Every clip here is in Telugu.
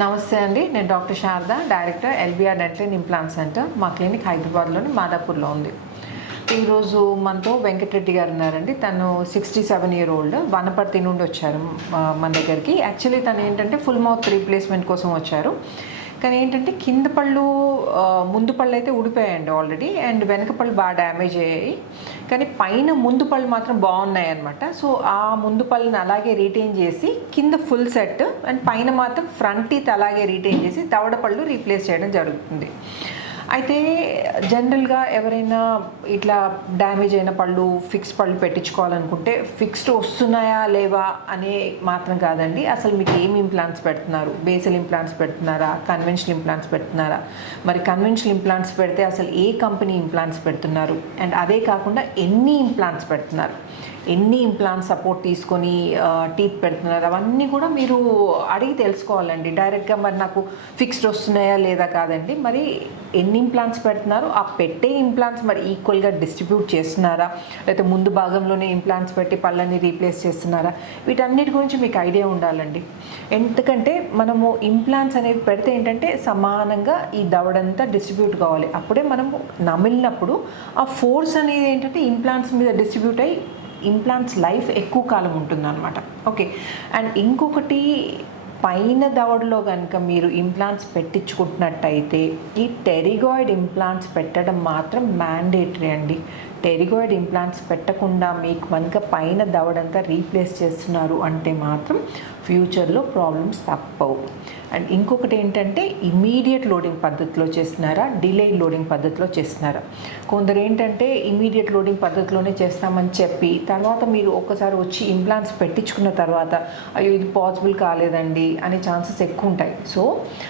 నమస్తే అండి, నేను doctor Sharada, director LBR dental and implant centre. మా క్లినిక్ హైదరాబాద్లోని మాదాపూర్లో ఉంది. ఈరోజు మనతో వెంకటరెడ్డి గారు ఉన్నారండి. తను 67-year-old, వనపర్తి నుండి వచ్చారు మన దగ్గరికి. యాక్చువల్లీ తను ఏంటంటే ఫుల్ మౌత్ రీప్లేస్మెంట్ కోసం వచ్చారు. కానీ ఏంటంటే కింద పళ్ళు, ముందు పళ్ళు అయితే ఊడిపోయాయండి ఆల్రెడీ, అండ్ వెనక పళ్ళు బాగా డ్యామేజ్ అయ్యాయి. కానీ పైన ముందు పళ్ళు మాత్రం బాగున్నాయి అనమాట. సో ఆ ముందు పళ్ళని అలాగే రీటైన్ చేసి కింద ఫుల్ సెట్, అండ్ పైన మాత్రం ఫ్రంట్ టీత్ అలాగే రీటైన్ చేసి దవడ పళ్ళు రీప్లేస్ చేయడం జరుగుతుంది. అయితే జనరల్గా ఎవరైనా ఇట్లా డ్యామేజ్ అయిన పళ్ళు, ఫిక్స్ పళ్ళు పెట్టించుకోవాలనుకుంటే ఫిక్స్డ్ వస్తున్నాయా లేవా అనే మాత్రం కాదండి. అసలు మీకు ఏమి ఇంప్లాంట్స్ పెడుతున్నారు, బేసల్ ఇంప్లాంట్స్ పెడుతున్నారా, కన్వెన్షనల్ ఇంప్లాంట్స్ పెడుతున్నారా, మరి కన్వెన్షనల్ ఇంప్లాంట్స్ పెడితే అసలు ఏ కంపెనీ ఇంప్లాంట్స్ పెడుతున్నారు, అండ్ అదే కాకుండా ఎన్ని ఇంప్లాంట్స్ పెడుతున్నారు, ఎన్ని ఇంప్లాంట్స్ సపోర్ట్ తీసుకొని టీత్ పెడుతున్నారు, అవన్నీ కూడా మీరు అడిగి తెలుసుకోవాలండి. డైరెక్ట్గా మరి నాకు ఫిక్స్డ్ వస్తున్నాయా లేదా కాదండి, మరి ఎన్ని ఇంప్లాంట్స్ పెడుతున్నారు, ఆ పెట్టే ఇంప్లాంట్స్ మరి ఈక్వల్గా డిస్ట్రిబ్యూట్ చేస్తున్నారా, లేకపోతే ముందు భాగంలోనే ఇంప్లాంట్స్ పెట్టి పళ్ళని రీప్లేస్ చేస్తున్నారా, వీటన్నిటి గురించి మీకు ఐడియా ఉండాలండి. ఎందుకంటే మనము ఇంప్లాంట్స్ అనేవి పెడితే ఏంటంటే సమానంగా ఈ దవడంతా డిస్ట్రిబ్యూట్ కావాలి. అప్పుడే మనము నమిలినప్పుడు ఆ ఫోర్స్ అనేది ఏంటంటే ఇంప్లాంట్స్ మీద డిస్ట్రిబ్యూట్ అయ్యి ఇంప్లాంట్స్ లైఫ్ ఎక్కువ కాలం ఉంటుందన్నమాట. ఓకే, అండ్ ఇంకొకటి, పైన దవడలో కనుక మీరు ఇంప్లాంట్స్ పెట్టించుకుంటున్నట్టయితే ఈ టెరిగాయిడ్ ఇంప్లాంట్స్ పెట్టడం మాత్రం మ్యాండేటరీ అండి. టెరిగాయిడ్ ఇంప్లాంట్స్ పెట్టకుండా మీకు కనుక పైన దవడంతా రీప్లేస్ చేస్తున్నారు అంటే మాత్రం ఫ్యూచర్లో ప్రాబ్లమ్స్ తప్పవు. అండ్ ఇంకొకటి ఏంటంటే ఇమీడియట్ లోడింగ్ పద్ధతిలో చేస్తున్నారా, డిలే లోడింగ్ పద్ధతిలో చేస్తున్నారా. కొందరు ఏంటంటే ఇమీడియట్ లోడింగ్ పద్ధతిలోనే చేస్తామని చెప్పి తర్వాత మీరు ఒక్కసారి వచ్చి ఇంప్లాంట్స్ పెట్టించుకున్న తర్వాత అయ్యో ఇది పాసిబుల్ కాలేదండి అనే ఛాన్సెస్ ఎక్కువ ఉంటాయి. సో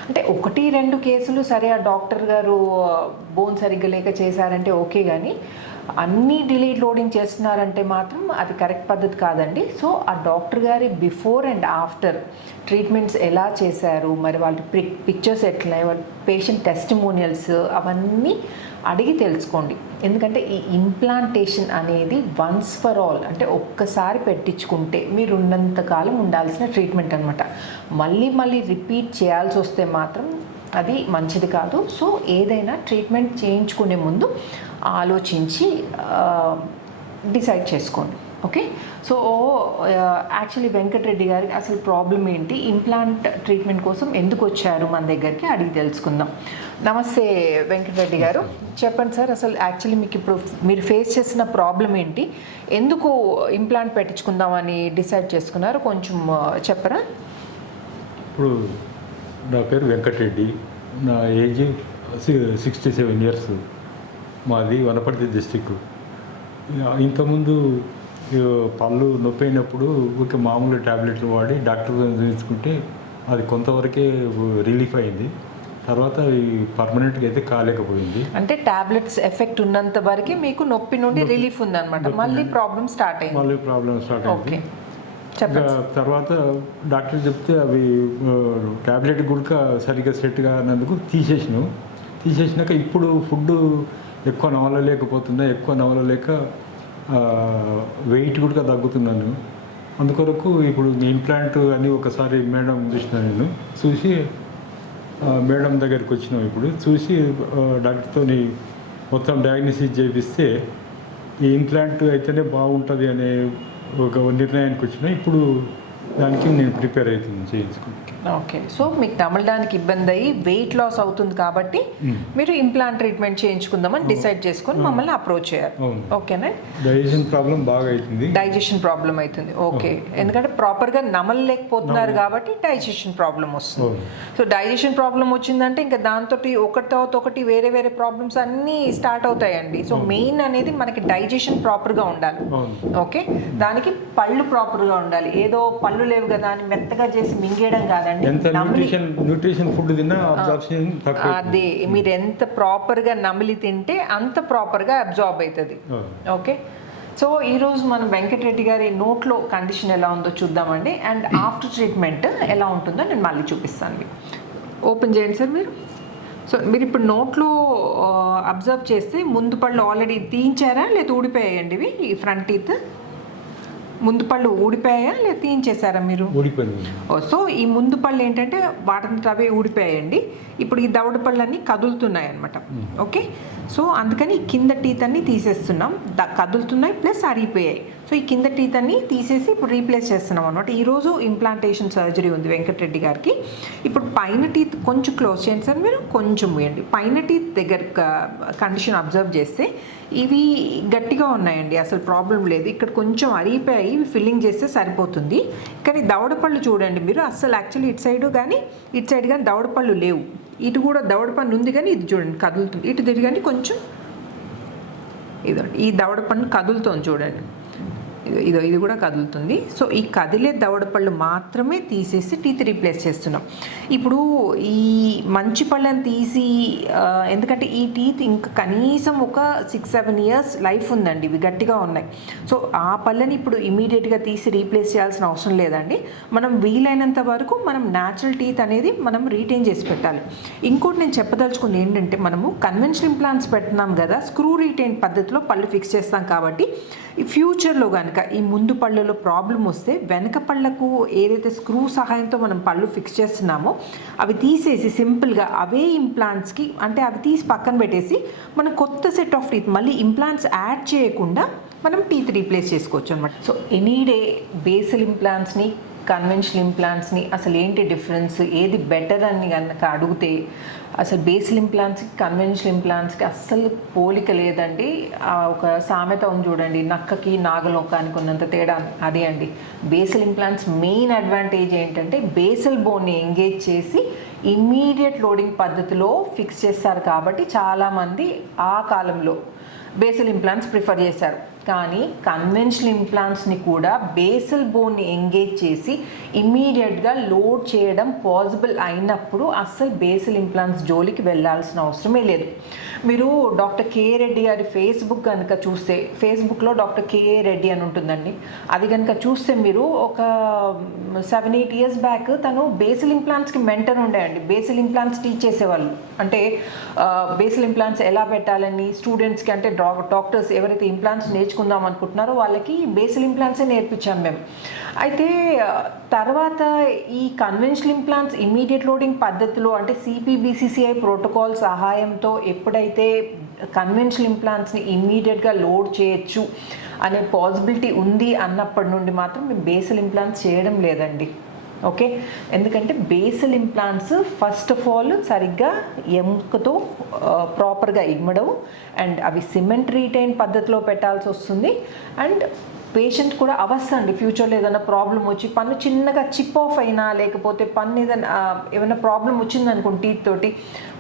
అంటే 1-2 కేసులు సరే ఆ డాక్టర్ గారు బోన్ సరిగ్గా లేక చేశారంటే ఓకే, కానీ అన్నీ డిలేడ్ లోడింగ్ చేస్తున్నారంటే మాత్రం అది కరెక్ట్ పద్ధతి కాదండి. సో ఆ డాక్టర్ గారి బిఫోర్ అండ్ ఆఫ్టర్ ట్రీట్మెంట్స్ ఎలా చేశారు, మరి వాళ్ళ పిక్చర్స్ ఎట్లున్నాయి, వాళ్ళ పేషెంట్ టెస్టిమోనియల్స్ అవన్నీ అడిగి తెలుసుకోండి. ఎందుకంటే ఈ ఇంప్లాంటేషన్ అనేది వన్స్ ఫర్ ఆల్, అంటే ఒక్కసారి పెట్టించుకుంటే మీరు ఉన్నంతకాలం ఉండాల్సిన ట్రీట్మెంట్ అనమాట. మళ్ళీ రిపీట్ చేయాల్సి వస్తే మాత్రం అది మంచిది కాదు. సో ఏదైనా ట్రీట్మెంట్ చేయించుకునే ముందు ఆలోచించి డిసైడ్ చేసుకోండి. ఓకే, సో యాక్చువల్లీ వెంకటరెడ్డి గారికి అసలు ప్రాబ్లం ఏంటి, ఇంప్లాంట్ ట్రీట్మెంట్ కోసం ఎందుకు వచ్చారు మన దగ్గరికి అడిగి తెలుసుకుందాం. నమస్తే వెంకటరెడ్డి గారు, చెప్పండి సార్. అసలు యాక్చువల్లీ మీకు ఇప్పుడు మీరు ఫేస్ చేసిన ప్రాబ్లం ఏంటి, ఎందుకు ఇంప్లాంట్ పెట్టించుకుందామని డిసైడ్ చేసుకున్నారు, కొంచెం చెప్పరా? ఇప్పుడు నా పేరు వెంకటరెడ్డి, నా ఏజ్ 67 years, మాది వనపర్తి డిస్టిక్. ఇంతకుముందు పళ్ళు నొప్పి అయినప్పుడు ఊరికే మామూలు ట్యాబ్లెట్లు వాడి డాక్టర్ చూపించుకుంటే అది కొంతవరకే రిలీఫ్ అయింది. తర్వాత పర్మనెంట్గా అయితే కాలేకపోయింది. అంటే టాబ్లెట్స్ ఎఫెక్ట్ ఉన్నంత వరకే మీకు నొప్పి నుండి రిలీఫ్ ఉందన్నమాట. మళ్ళీ ప్రాబ్లం స్టార్ట్ అయింది. తర్వాత డాక్టర్ చెప్తే అవి ట్యాబ్లెట్ గుడక సరిగ్గా సెట్ కానందుకు తీసేసినాక ఇప్పుడు ఫుడ్ ఎక్కువ నవలలేక వెయిట్ కూడా తగ్గుతున్నాను. అందుకొరకు ఇప్పుడు ఇంప్లాంట్ అని ఒకసారి మేడం చూసి మేడం దగ్గరికి వచ్చినాం. ఇప్పుడు చూసి డాక్టర్తో మొత్తం డయాగ్నోసిస్ చేపిస్తే ఈ ఇంప్లాంట్ అయితేనే బాగుంటుంది అనే ఒక నిర్ణయానికి వచ్చినా. ఇప్పుడు దానికి నేను ప్రిపేర్ అవుతుంది చేయించుకుంటాను. ఓకే, సో మీకు నమలడానికి ఇబ్బంది అయ్యి వెయిట్ లాస్ అవుతుంది కాబట్టి మీరు ఇంప్లాంట్ ట్రీట్మెంట్ చేయించుకుందామని డిసైడ్ చేసుకొని మమ్మల్ని అప్రోచ్ చేయాలి. ఓకేనా? డైజెషన్ ప్రాబ్లం బాగా అవుతుంది. డైజెషన్ ప్రాబ్లం అవుతుంది. ఓకే, ఎందుకంటే ప్రాపర్గా నమలలేకపోతున్నారు కాబట్టి డైజెషన్ ప్రాబ్లం వస్తుంది. సో డైజెషన్ ప్రాబ్లం వచ్చిందంటే ఇంకా దాంతో ఒకటి తర్వాత ఒకటి వేరే ప్రాబ్లమ్స్ అన్నీ స్టార్ట్ అవుతాయండి. సో మెయిన్ అనేది మనకి డైజెషన్ ప్రాపర్గా ఉండాలి. ఓకే, దానికి పళ్ళు ప్రాపర్గా ఉండాలి. ఏదో పళ్ళు లేవు కదా అని మెత్తగా చేసి మింగేయడం కాదండి. న్యూట్రిషన్ ఫుడ్ తిన్నా అబ్జార్ప్షన్ తక్కువ. అదే, మీరు ఎంత ప్రాపర్గా నమిలి తింటే అంత ప్రాపర్గా అబ్జార్బ్ అవుతుంది. ఓకే, సో ఈరోజు మనం వెంకటరెడ్డి గారి నోట్లో కండిషన్ ఎలా ఉందో చూద్దామండి. అండ్ ఆఫ్టర్ ట్రీట్మెంట్ ఎలా ఉంటుందో నేను మళ్ళీ చూపిస్తాను. మీకు ఓపెన్ చేయండి సార్ మీరు. సో మీరు ఇప్పుడు నోట్లో అబ్జర్వ్ చేస్తే ముందు పళ్ళు ఆల్రెడీ తీయించారా లేదా ఊడిపోయాయండి ఇవి, ఈ ఫ్రంట్ టీత్? ముందు పళ్ళు ఊడిపోయాయా లేదా తీయించేశారా మీరు? ఊడిపోయింది. సో ఈ ముందు పళ్ళు ఏంటంటే వాటిని అవే ఊడిపోయాయండి. ఇప్పుడు ఈ దవడ పళ్ళు అన్నీ కదులుతున్నాయి అనమాట. ఓకే, సో అందుకని ఈ కింద టీత్ అన్ని తీసేస్తున్నాం. కదులుతున్నాయి ప్లస్ అరిగిపోయాయి. సో ఈ కింద టీత్ అన్ని తీసేసి ఇప్పుడు రీప్లేస్ చేస్తున్నాం అనమాట. ఈరోజు ఇంప్లాంటేషన్ సర్జరీ ఉంది వెంకటరెడ్డి గారికి. ఇప్పుడు పైన టీత్ కొంచెం క్లోజ్ చేయండి సార్, మీరు కొంచెం మూయండి. పైన టీత్ దగ్గర కండిషన్ అబ్జర్వ్ చేస్తే ఇవి గట్టిగా ఉన్నాయండి, అసలు ప్రాబ్లం లేదు. ఇక్కడ కొంచెం అరిగిపోయాయి, ఇవి ఫిల్లింగ్ చేస్తే సరిపోతుంది. కానీ దవడ పళ్ళు చూడండి మీరు, అసలు యాక్చువల్లీ ఇటు సైడ్ కానీ దవడ పళ్ళు లేవు. ఇటు కూడా దవడ పన్ను ఉంది కానీ ఇది చూడండి కదులుతుంది. ఇటు తిరిగండి కొంచెం, ఇదండి ఈ దవడ పన్ను కదులుతుంది చూడండి, ఇది కూడా కదులుతుంది. సో ఈ కదిలే దవడ పళ్ళు మాత్రమే తీసేసి టీత్ రీప్లేస్ చేస్తున్నాం. ఇప్పుడు ఈ మంచి పళ్ళని తీసి, ఎందుకంటే ఈ టీత్ ఇంకా కనీసం ఒక 6-7 ఇయర్స్ లైఫ్ ఉందండి, ఇవి గట్టిగా ఉన్నాయి. సో ఆ పళ్ళని ఇప్పుడు ఇమీడియట్గా తీసి రీప్లేస్ చేయాల్సిన అవసరం లేదండి. మనం వీలైనంత వరకు మనం న్యాచురల్ టీత్ అనేది మనం రీటైన్ చేసి పెట్టాలి. ఇంకోటి నేను చెప్పదలుచుకుంది ఏంటంటే, మనము కన్వెన్షనల్ ఇంప్లాంట్స్ పెడుతున్నాం కదా, స్క్రూ రీటైన్ పద్ధతిలో పళ్ళు ఫిక్స్ చేస్తాం కాబట్టి ఈ ఫ్యూచర్లో కనుక ఈ ముందు పళ్ళలో ప్రాబ్లం వస్తే వెనక పళ్ళకు ఏదైతే స్క్రూ సహాయంతో మనం పళ్ళు ఫిక్స్ చేస్తున్నామో అవి తీసేసి సింపుల్గా అవే ఇంప్లాంట్స్కి, అంటే అవి తీసి పక్కన పెట్టేసి మనం కొత్త సెట్ ఆఫ్ టీత్ మళ్ళీ ఇంప్లాంట్స్ యాడ్ చేయకుండా మనం టీత్ రీప్లేస్ చేసుకోవచ్చు అనమాట. సో ఎనీ డే బేసల్ ఇంప్లాంట్స్ని కన్వెన్షనల్ ఇంప్లాంట్స్ని అసలు ఏంటి డిఫరెన్స్, ఏది బెటర్ అని కనుక అడిగితే అసలు బేసల్ ఇంప్లాంట్స్కి కన్వెన్షనల్ ఇంప్లాంట్స్కి అస్సలు పోలిక లేదండి. ఒక సామెత ఉంది చూడండి, నక్కకి నాగలోకానికి ఉన్నంత తేడా అదే అండి. బేసల్ ఇంప్లాంట్స్ మెయిన్ అడ్వాంటేజ్ ఏంటంటే బేసల్ బోన్ని ఎంగేజ్ చేసి ఇమ్మీడియట్ లోడింగ్ పద్ధతిలో ఫిక్స్ చేస్తారు కాబట్టి చాలామంది ఆ కాలంలో బేసల్ ఇంప్లాంట్స్ ప్రిఫర్ చేశారు. కానీ కన్వెన్షనల్ ఇంప్లాంట్స్ని కూడా బేసల్ బోన్ని ఎంగేజ్ చేసి ఇమ్మీడియట్గా లోడ్ చేయడం పాసిబుల్ అయినప్పుడు అస్సలు బేసల్ ఇంప్లాంట్స్ జోలికి వెళ్ళాల్సిన అవసరమే లేదు. మీరు డాక్టర్ కే రెడ్డి గారి ఫేస్బుక్ కనుక చూస్తే, ఫేస్బుక్లో డాక్టర్ కే రెడ్డి అని ఉంటుందండి, అది కనుక చూస్తే మీరు ఒక 7-8 ఇయర్స్ బ్యాక్ తను బేసల్ ఇంప్లాంట్స్కి మెంటర్ ఉండేయండి. బేసల్ ఇంప్లాంట్స్ టీచ్ చేసేవాళ్ళు, అంటే బేసల్ ఇంప్లాంట్స్ ఎలా పెట్టాలని స్టూడెంట్స్కి, అంటే డాక్టర్స్ ఎవరైతే ఇంప్లాంట్స్ నేర్చుకుందాం అనుకుంటున్నారో వాళ్ళకి బేసల్ ఇంప్లాంట్సే నేర్పించాం మేము. అయితే తర్వాత ఈ కన్వెన్షనల్ ఇంప్లాంట్స్ ఇమ్మీడియట్ లోడింగ్ పద్ధతిలో, అంటే CPBCCI ప్రోటోకాల్ సహాయంతో ఎప్పుడైతే కన్వెన్షనల్ ఇంప్లాంట్స్ని ఇమ్మీడియట్గా లోడ్ చేయొచ్చు అనే పాసిబిలిటీ ఉంది అన్నప్పటి నుండి మాత్రం మేము బేసల్ ఇంప్లాంట్స్ చేయడం లేదండి. ఓకే, ఎందుకంటే basal implants first of all సరిగ్గా ఎముకతో ప్రాపర్గా ఇమ్మడవు, అండ్ అవి సిమెంట్ రీటైన్ పద్ధతిలో పెట్టాల్సి వస్తుంది. అండ్ పేషెంట్ కూడా అవస్థ అండి, ఫ్యూచర్లో ఏదైనా ప్రాబ్లం వచ్చి పన్ను చిన్నగా చిప్ ఆఫ్ అయినా, లేకపోతే పన్ను ఏమైనా ప్రాబ్లం వచ్చిందనుకోండి టీత్ తోటి,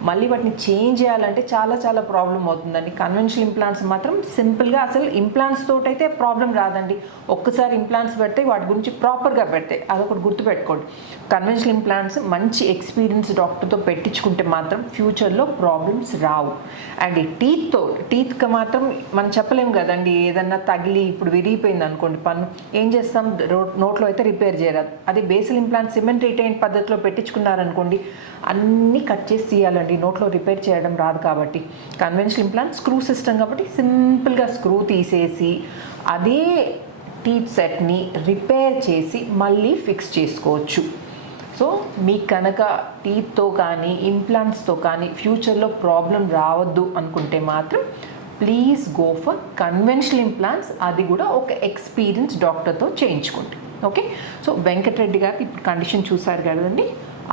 మళ్ళీ వాటిని చేంజ్ చేయాలంటే చాలా ప్రాబ్లం అవుతుందండి. కన్వెన్షనల్ ఇంప్లాంట్స్ మాత్రం సింపుల్గా, అసలు ఇంప్లాంట్స్ తోటి అయితే ప్రాబ్లం రాదండి. ఒక్కసారి ఇంప్లాంట్స్ పెడితే వాటి గురించి ప్రాపర్గా పెడితే, అదొకటి గుర్తుపెట్టుకోండి. కన్వెన్షనల్ ఇంప్లాంట్స్ మంచి ఎక్స్పీరియన్స్ డాక్టర్తో పెట్టించుకుంటే మాత్రం ఫ్యూచర్లో ప్రాబ్లమ్స్ రావు. అండ్ ఈ టీత్కి మాత్రం మనం చెప్పలేము కదండి, ఏదన్నా తగిలి ఇప్పుడు విరిగిపోయింది అనుకోండి పన్ను, ఏం చేస్తాం, నోట్లో అయితే రిపేర్ చేయరాదు. అదే బేసల్ ఇంప్లాంట్ సిమెంట్ రిటైన్ పద్ధతిలో పెట్టించుకున్నారనుకోండి అన్నీ కట్ చేసి తీయాలండి, నోట్లో రిపేర్ చేయడం రాదు. కాబట్టి కన్వెన్షనల్ ఇంప్లాంట్ స్క్రూ సిస్టమ్ కాబట్టి సింపుల్గా స్క్రూ తీసేసి అదే టీత్ సెట్ని రిపేర్ చేసి మళ్ళీ ఫిక్స్ చేసుకోవచ్చు. సో మీకు కనుక టీత్తో కానీ ఇంప్లాంట్స్తో కానీ ఫ్యూచర్లో ప్రాబ్లం రావద్దు అనుకుంటే మాత్రం please go for conventional implants, అది కూడా ఒక ఎక్స్పీరియన్స్ డాక్టర్తో చేయించుకోండి. ఓకే, సో వెంకటరెడ్డి గారు ఇప్పుడు కండిషన్ చూసారు కదండి,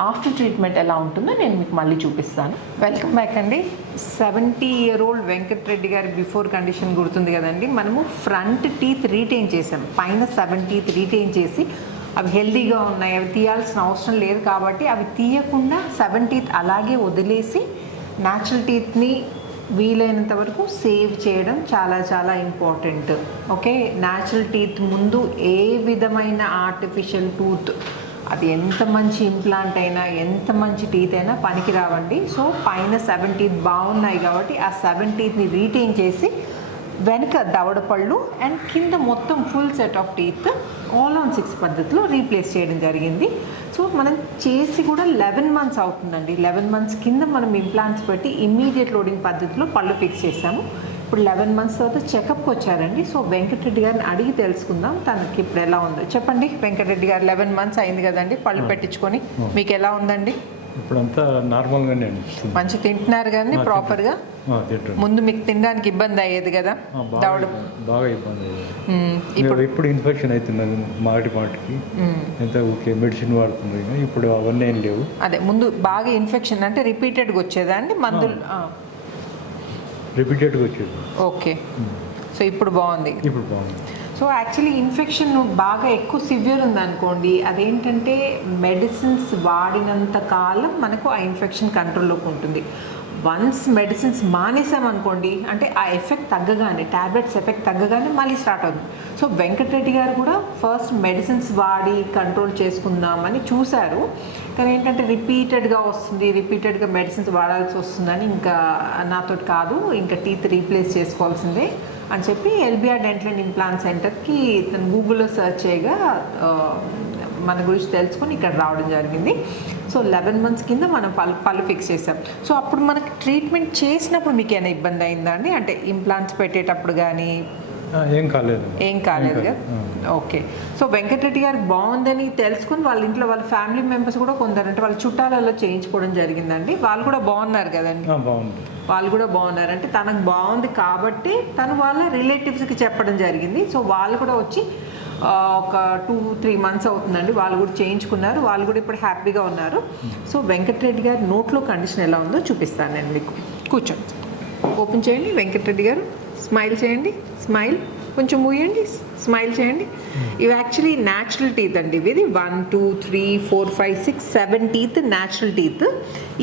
ఆఫ్టర్ ట్రీట్మెంట్ ఎలా ఉంటుందో నేను మీకు మళ్ళీ చూపిస్తాను. వెల్కమ్ బ్యాక్ అండి. 70-year-old వెంకటరెడ్డి గారి బిఫోర్ కండిషన్ గుర్తుంది కదండి. మనము ఫ్రంట్ టీత్ రీటైన్ చేసాం, పైన 7 టీత్ రీటైన్ చేసి అవి హెల్దీగా ఉన్నాయి, అవి తీయాల్సిన అవసరం లేదు కాబట్టి అవి తీయకుండా 7 టీత్ అలాగే వదిలేసి న్యాచురల్ టీత్ని వీలైనంత వరకు సేవ్ చేయడం చాలా ఇంపార్టెంట్. ఓకే, న్యాచురల్ టీత్ ముందు ఏ విధమైన ఆర్టిఫిషియల్ టూత్, అది ఎంత మంచి ఇంప్లాంట్ అయినా ఎంత మంచి టీత్ అయినా పనికి రావండి. సో పైన 7 టీత్ బాగున్నాయి కాబట్టి ఆ 7 టీత్ని రీటైన్ చేసి వెనక దవడ పళ్ళు అండ్ కింద మొత్తం full set of teeth all on 6 పద్ధతిలో రీప్లేస్ చేయడం జరిగింది. సో మనం చేసి కూడా 11 months అవుతుందండి. 11 months కింద మనం ఇంప్లాంట్స్ పెట్టి ఇమ్మీడియట్ లోడింగ్ పద్ధతిలో పళ్ళు ఫిక్స్ చేసాము. ఇప్పుడు 11 months తర్వాత చెకప్కి వచ్చారండి. సో వెంకటరెడ్డి గారిని అడిగి తెలుసుకుందాం తనకి ఇప్పుడు ఎలా ఉందో. చెప్పండి వెంకటరెడ్డి గారు, 11 months అయింది కదండి పళ్ళు పెట్టించుకొని, మీకు ఎలా ఉందండి? ఇప్పుడంతా నార్మల్గానే అనిపిస్తుంది. మంచి తింటున్నారు కానీ ప్రాపర్గా? తింటాను. ముందు మీకు తినడానికి ఇబ్బంది అయ్యేది కదా దవడ? బాగా ఇబ్బంది అయ్యేది. ఇప్పుడు ఇన్ఫెక్షన్ అవుతున్నది మాటికి. ఎంత ఓకే మెడిసిన్ వాడుతుంది కానీ ఇప్పుడు అవన్నీ ఏం లేవు. అదే ముందు బాగా ఇన్ఫెక్షన్ అంటే రిపీటెడ్గా వచ్చేదా అండి మందులు? రిపీటెడ్గా వచ్చేది. ఓకే, సో ఇప్పుడు బాగుంది. ఇప్పుడు బాగుంది. సో యాక్చువల్లీ ఇన్ఫెక్షన్ బాగా ఎక్కువ సివియర్ ఉందనుకోండి, అదేంటంటే మెడిసిన్స్ వాడినంత కాలం మనకు ఆ ఇన్ఫెక్షన్ కంట్రోల్లోకి ఉంటుంది. వన్స్ మెడిసిన్స్ మానేసామనుకోండి, అంటే ఆ ఎఫెక్ట్ తగ్గగానే, ట్యాబ్లెట్స్ ఎఫెక్ట్ తగ్గగానే మళ్ళీ స్టార్ట్ అవుతుంది. సో వెంకటరెడ్డి గారు కూడా ఫస్ట్ మెడిసిన్స్ వాడి కంట్రోల్ చేసుకుందామని చూశారు, కానీ ఏంటంటే రిపీటెడ్గా వస్తుంది, రిపీటెడ్గా మెడిసిన్స్ వాడాల్సి వస్తుందని ఇంకా నాతో కాదు, ఇంకా టీత్ రీప్లేస్ చేసుకోవాల్సిందే అని చెప్పి ఎల్బిఆర్ డెంటల్ అండ్ ఇంప్లాంట్ సెంటర్కి తను గూగుల్లో సెర్చ్ చేయగా మన గురించి తెలుసుకొని ఇక్కడ రావడం జరిగింది. సో 11 months కింద మనం పళ్ళు ఫిక్స్ చేసాం. సో అప్పుడు మనకి ట్రీట్మెంట్ చేసినప్పుడు మీకు ఏమైనా ఇబ్బంది అయిందా అండి? అంటే ఇంప్లాంట్స్ పెట్టేటప్పుడు కానీ? ఏం కాలేదు కదా. ఓకే, సో వెంకటరెడ్డి గారికి బాగుందని తెలుసుకుని వాళ్ళ ఇంట్లో వాళ్ళ ఫ్యామిలీ మెంబర్స్ కూడా కొందరంటే వాళ్ళ చుట్టాలలో చేయించుకోవడం జరిగిందండి. వాళ్ళు కూడా బాగున్నారు కదండి? వాళ్ళు కూడా బాగున్నారు. అంటే తనకు బాగుంది కాబట్టి తను వాళ్ళ రిలేటివ్స్కి చెప్పడం జరిగింది. సో వాళ్ళు కూడా వచ్చి ఒక 2-3 months అవుతుందండి, వాళ్ళు కూడా చేయించుకున్నారు. వాళ్ళు కూడా ఇప్పుడు హ్యాపీగా ఉన్నారు. సో వెంకటరెడ్డి గారి నోట్లో కండిషన్ ఎలా ఉందో చూపిస్తాను నేను మీకు. కూర్చోండి, ఓపెన్ చేయండి. వెంకటరెడ్డి గారు స్మైల్ చేయండి, స్మైల్ కొంచెం మూయండి, స్మైల్ చేయండి. ఇవి యాక్చువల్లీ న్యాచురల్ టీత్ అండి. ఇవి 1, 2, 3, 4, 5, 6, 7 టీత్ న్యాచురల్ టీత్.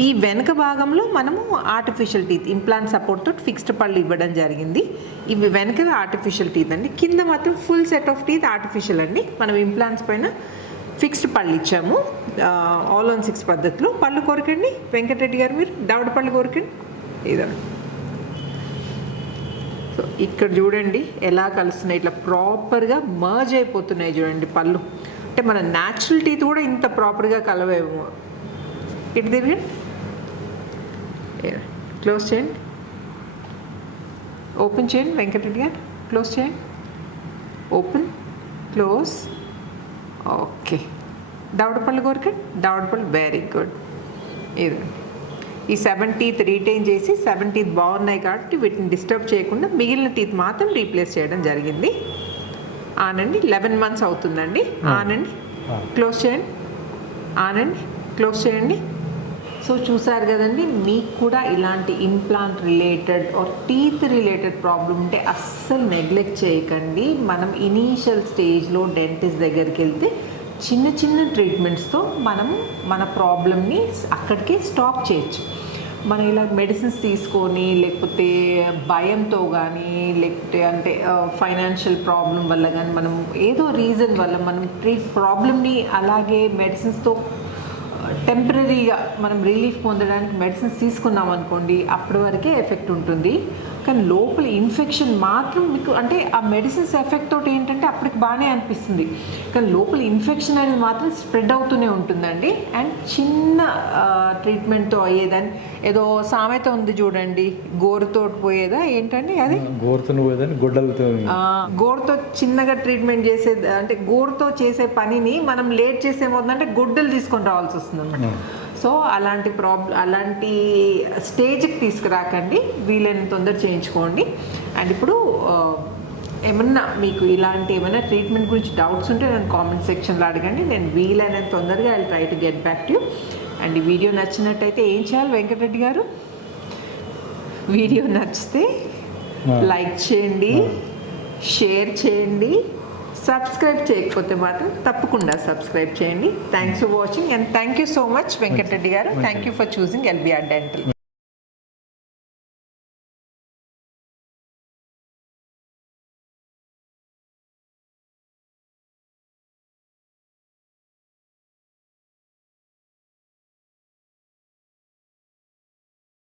ఈ వెనక భాగంలో మనము ఆర్టిఫిషియల్ టీత్ ఇంప్లాంట్ సపోర్ట్ తోటి ఫిక్స్డ్ పళ్ళు ఇవ్వడం జరిగింది. ఇవి వెనక ఆర్టిఫిషియల్ టీత్ అండి, కింద మాత్రం full set of teeth artificial అండి. మనం ఇంప్లాంట్స్ పైన ఫిక్స్డ్ పళ్ళు ఇచ్చాము all on 6 పద్ధతిలో. పళ్ళు కొరకండి వెంకటరెడ్డి గారు, మీరు దవడ పళ్ళు కొరకండి. ఇదండి, సో ఇక్కడ చూడండి ఎలా కలుస్తున్నాయి, ఇట్లా ప్రాపర్గా మర్జ్ అయిపోతున్నాయి చూడండి పళ్ళు. అంటే మన న్యాచురల్ టీత్ కూడా ఇంత ప్రాపర్గా కలవేమో. ఇటు తిరిగి క్లోజ్ చేయండి, ఓపెన్ చేయండి వెంకటరెడ్డి గారు, క్లోజ్ చేయండి, ఓపెన్, క్లోజ్. ఓకే, దవడ పళ్ళు కోరికండి, దవడ పళ్ళు, వెరీ గుడ్. ఇది ఈ 7 teeth రీటైన్ చేసి 7 teeth బాగున్నాయి కాబట్టి వీటిని డిస్టర్బ్ చేయకుండా మిగిలిన టీత్ మాత్రం రీప్లేస్ చేయడం జరిగింది. ఆనండి, 11 months అవుతుందండి. ఆనండి, క్లోజ్ చేయండి, ఆనండి, క్లోజ్ చేయండి. సో చూసారు కదండి, మీకు కూడా ఇలాంటి implant related are teeth related problem ఉంటే అస్సలు నెగ్లెక్ట్ చేయకండి. మనం ఇనీషియల్ స్టేజ్లో డెంటిస్ట్ దగ్గరికి వెళ్తే చిన్న చిన్న ట్రీట్మెంట్స్తో మనము మన ప్రాబ్లమ్ని అక్కడికే స్టాప్ చేయొచ్చు. మనం ఇలా మెడిసిన్స్ తీసుకొని లేకపోతే భయంతో కానీ లేకపోతే అంటే ఫైనాన్షియల్ ప్రాబ్లం వల్ల కానీ మనం ఏదో రీజన్ వల్ల మనం ప్రాబ్లమ్ని అలాగే మెడిసిన్స్తో టెంపరీగా మనం రిలీఫ్ పొందడానికి మెడిసిన్స్ తీసుకున్నాం అనుకోండి, అప్పటి వరకే ఎఫెక్ట్ ఉంటుంది. కానీ లోపల ఇన్ఫెక్షన్ మాత్రం మీకు అంటే ఆ మెడిసిన్స్ ఎఫెక్ట్ తోటి ఏంటంటే అప్పటికి బాగానే అనిపిస్తుంది, కానీ లోపల ఇన్ఫెక్షన్ అనేది మాత్రం స్ప్రెడ్ అవుతూనే ఉంటుందండి. అండ్ చిన్న ట్రీట్మెంట్తో అయ్యేదని ఏదో సామెత ఉంది చూడండి, గోరుతో పోయేదా ఏంటండి అది? గోరుతో పోయేదని గొడ్డలతో. గోరుతో చిన్నగా ట్రీట్మెంట్ చేసేది అంటే గోరుతో చేసే పనిని మనం లేట్ చేసేమవుతుందంటే గొడ్డలు తీసుకొని రావాల్సి వస్తుంది అన్నమాట. సో అలాంటి స్టేజ్కి తీసుకురాకండి, వీలైన తొందర చేయించుకోండి. అండ్ ఇప్పుడు ఏమన్నా మీకు ఇలాంటి ఏమైనా ట్రీట్మెంట్ గురించి డౌట్స్ ఉంటే నేను కామెంట్ సెక్షన్లో అడగండి, నేను వీలైనంత తొందరగా I try to get back to you. And ఈ వీడియో నచ్చినట్టయితే ఏం చేయాలి వెంకటరెడ్డి గారు? వీడియో నచ్చితే లైక్ చేయండి, షేర్ చేయండి, సబ్స్క్రైబ్ చేయకపోతే మాత్రం తప్పకుండా సబ్స్క్రైబ్ చేయండి. Thanks for watching and thank you so much Venkatareddy గారు. Thank you for choosing LBR dental.